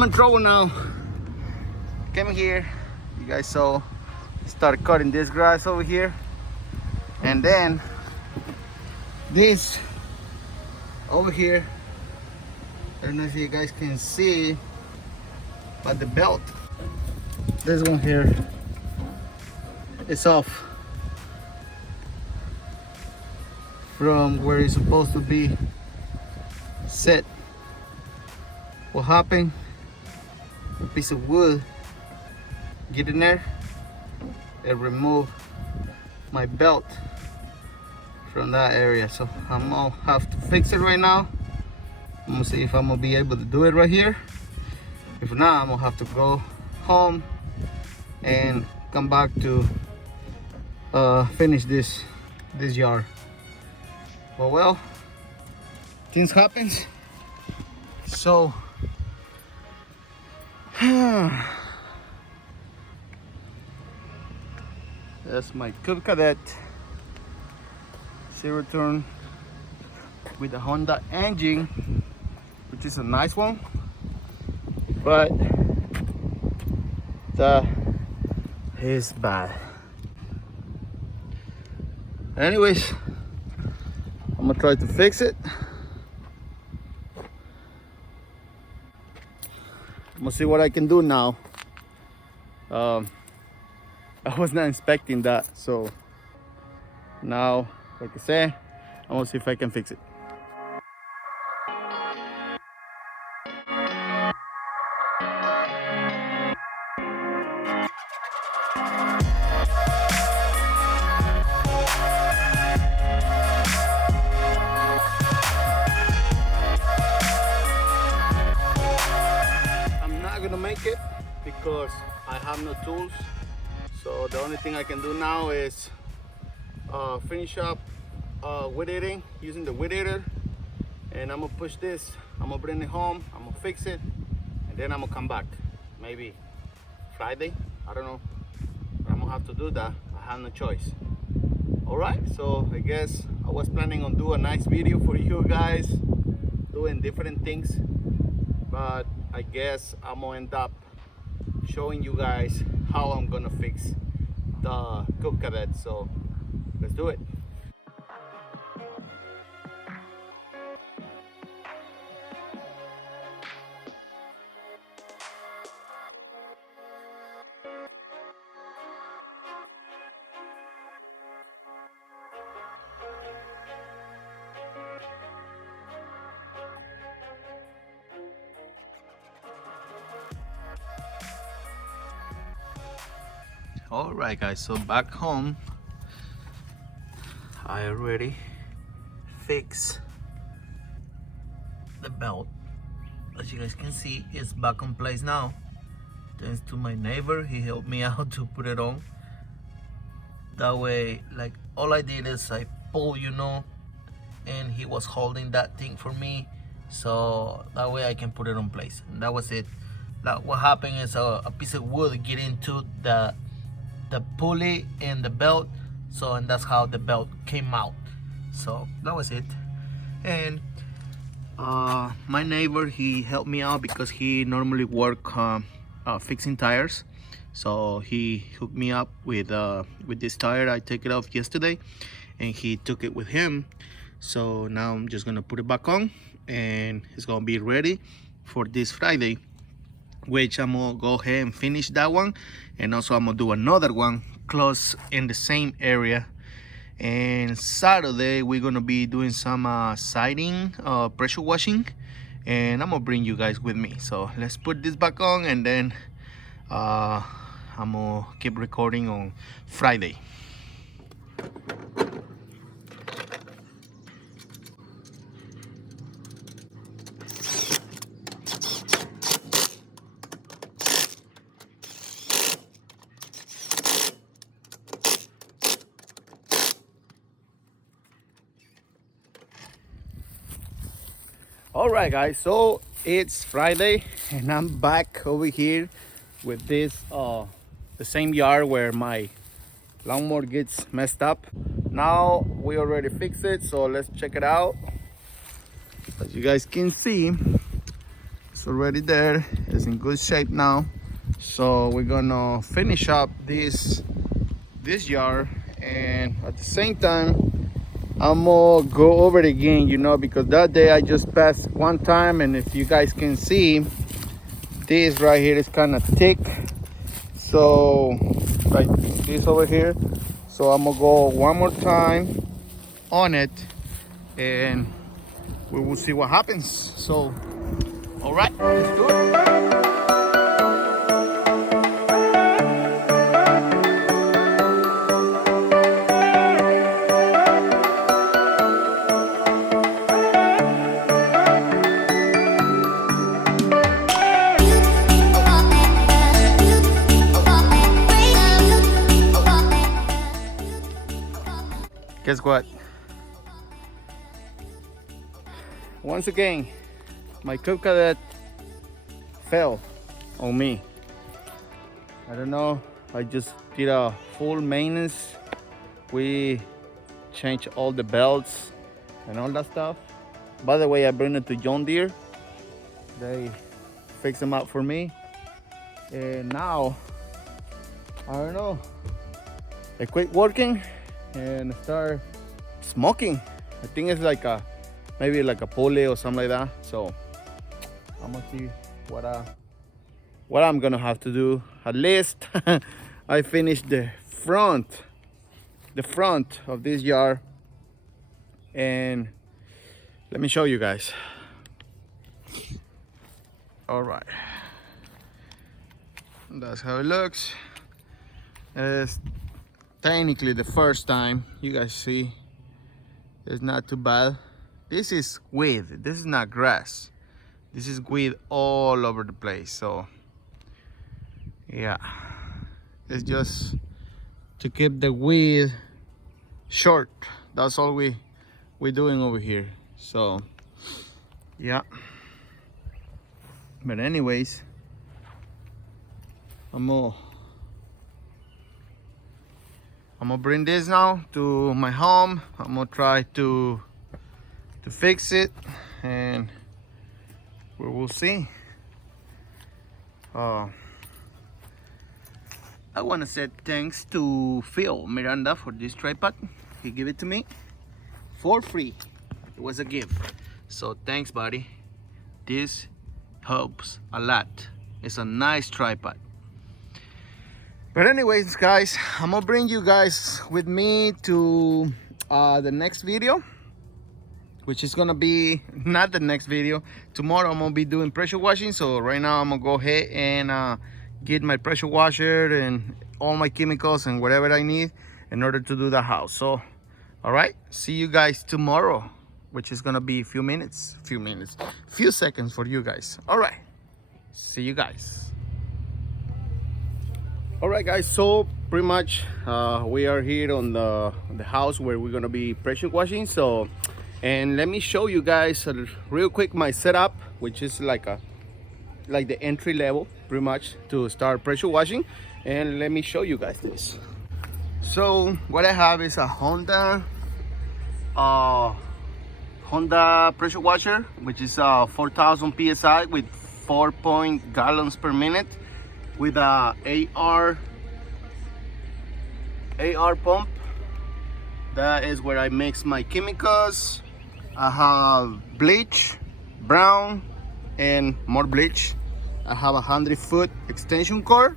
I'm in trouble now. Came here, you guys saw, started cutting this grass over here, and then this over here. I don't know if you guys can see, but the belt, this one here, is off from where it's supposed to be set. What happened? A piece of wood get in there and remove my belt from that area, so I'm gonna have to fix it right now. I'm gonna see if I'm gonna be able to do it right here. If not, I'm gonna have to go home and come back to finish this yard. But well, things happens, so that's my Cub Cadet zero turn with the Honda engine, which is a nice one, but that is bad. Anyways, I'm gonna try to fix it. I'm gonna see what I can do now. I was not expecting that, so now, like I said, I'm gonna see if I can fix it. I'm not gonna make it because I have no tools, so the only thing I can do now is finish up weed eating using the weed eater, and I'm gonna push this, I'm gonna bring it home, I'm gonna fix it, and then I'm gonna come back maybe Friday, I don't know, but I'm gonna have to do that. I have no choice. All right, so I guess I was planning on doing a nice video for you guys doing different things, but I guess I'm gonna end up showing you guys how I'm gonna fix the Cub Cadet. So let's do it. All right guys, so back home I already fixed the belt. As you guys can see, it's back in place now, thanks to my neighbor. He helped me out to put it on. That way, like, all I did is I pulled, you know, and he was holding that thing for me, so that way I can put it on place, and that was it. Like, what happened is a piece of wood get into the pulley and the belt, so, and that's how the belt came out. So that was it. And my neighbor, he helped me out because he normally work fixing tires, So he hooked me up with this tire. I took it off yesterday, and he took it with him. So now I'm just gonna put it back on, and it's gonna be ready for this Friday, which I'm gonna go ahead and finish that one, and also I'm gonna do another one close in the same area. And Saturday we're gonna be doing some siding, pressure washing, and I'm gonna bring you guys with me. So let's put this back on, and then I'm gonna keep recording on Friday. All right, guys, so it's Friday, and I'm back over here with this the same yard where my lawnmower gets messed up. Now we already fixed it, so let's check it out. As you guys can see, it's already there. It's in good shape now. So we're gonna finish up this yard, and at the same time I'm gonna go over it again, you know, because that day I just passed one time, and if you guys can see, this right here is kind of thick, so like this over here. So I'm gonna go one more time on it, and we will see what happens. So all right, let's do it. Guess what? Once again, my Cub Cadet fell on me. I don't know. I just did a full maintenance. We changed all the belts and all that stuff. By the way, I bring it to John Deere. They fix them up for me. And now, I don't know. I quit working and start smoking. I think it's like maybe like a pole or something like that. So I'm gonna see what I'm gonna have to do. At least I finished the front of this yard, and let me show you guys. All right, that's how it looks. It's technically the first time. You guys see, it's not too bad. This is weed, this is not grass. This is weed all over the place. So yeah, it's just to keep the weed short. That's all we're doing over here. So yeah, but anyways, I'm gonna bring this now to my home. I'm gonna try to fix it, and we will see. I want to say thanks to Phil Miranda for this tripod. He gave it to me for free. It was a gift. So thanks, buddy. This helps a lot. It's a nice tripod. But anyways, guys, I'm gonna bring you guys with me to the next video, which is gonna be not the next video. Tomorrow I'm gonna be doing pressure washing. So right now I'm gonna go ahead and get my pressure washer and all my chemicals and whatever I need in order to do the house. So all right, see you guys tomorrow, which is gonna be a few seconds for you guys. All right, see you guys. All right, guys, so pretty much we are here on the house where we're gonna be pressure washing. So, and let me show you guys real quick my setup, which is like the entry level pretty much to start pressure washing. And let me show you guys this. So what I have is a Honda pressure washer, which is 4,000 psi with 4 gallons per minute. with a AR pump. That is where I mix my chemicals. I have bleach, brown, and more bleach. I have a 100-foot extension cord,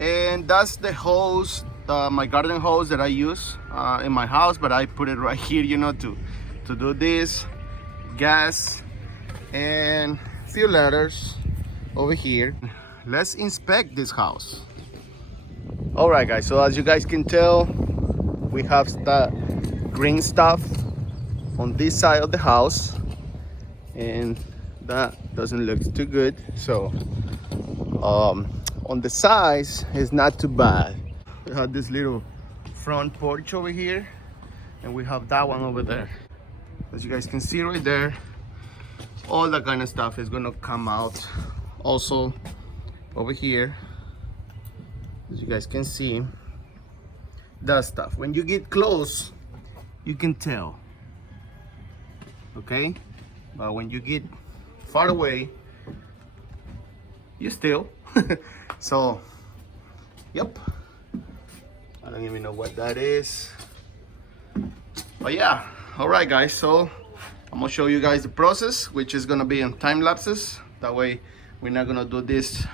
and that's the hose, my garden hose that I use in my house, but I put it right here, you know, to do this. Gas and few letters over here. Let's inspect this house. All right, guys, so as you guys can tell, we have the green stuff on this side of the house, and that doesn't look too good. So on the sides, it's not too bad. We have this little front porch over here, and we have that one over there. As you guys can see right there, all that kind of stuff is gonna come out. Also over here, as you guys can see, that stuff, when you get close, you can tell, okay? But when you get far away, you still. So, yep. I don't even know what that is. But yeah, all right, guys. So I'm gonna show you guys the process, which is gonna be in time lapses. That way, we're not gonna do this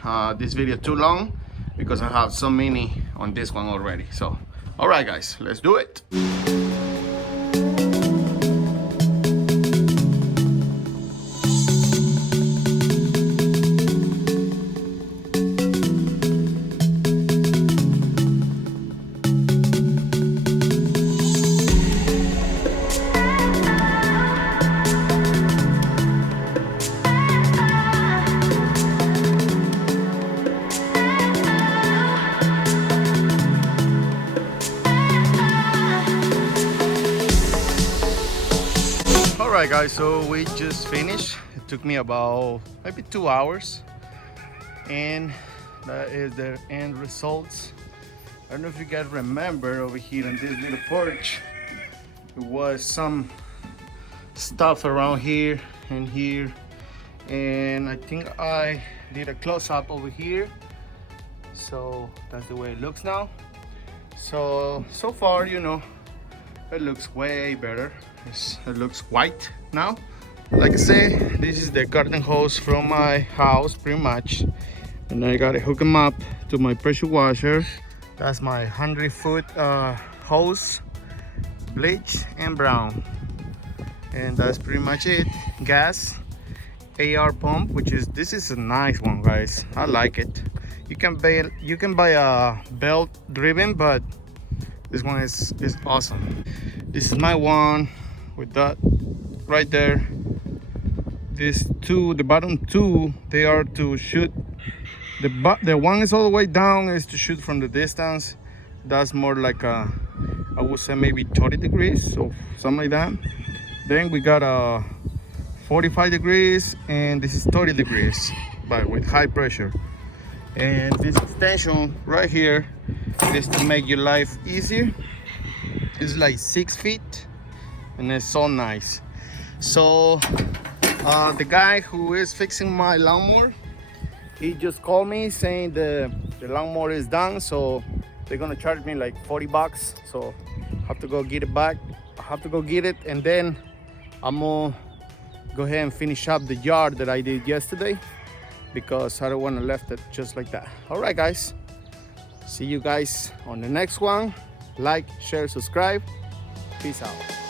video too long, because I have so many on this one already. So, all right, guys, let's do it. Alright, guys, so we just finished. It took me about maybe 2 hours, and that is the end results. I don't know if you guys remember, over here on this little porch, there was some stuff around here and here, and I think I did a close-up over here. So that's the way it looks now. So far, you know, it looks way better. It looks white now. Like I say, this is the garden hose from my house, pretty much, and I gotta hook them up to my pressure washer. That's my 100-foot hose, bleach and brown, and that's pretty much it. Gas, AR pump, this is a nice one, guys. I like it. You can buy a belt driven, but this one is awesome. This is my one with that right there. These two, the bottom two, they are to shoot. The one is all the way down is to shoot from the distance. That's more like I would say maybe 30 degrees, so something like that. Then we got a 45 degrees, and this is 30 degrees, but with high pressure. And this extension right here is to make your life easier. It's like 6 feet, and it's so nice. So the guy who is fixing my lawnmower, he just called me saying the lawnmower is done, so they're gonna charge me like 40 bucks. So I have to go get it back. I have to go get it, and then I'm gonna go ahead and finish up the yard that I did yesterday, because I don't want to left it just like that. All right, guys, see you guys on the next one. Like, share, subscribe. Peace out.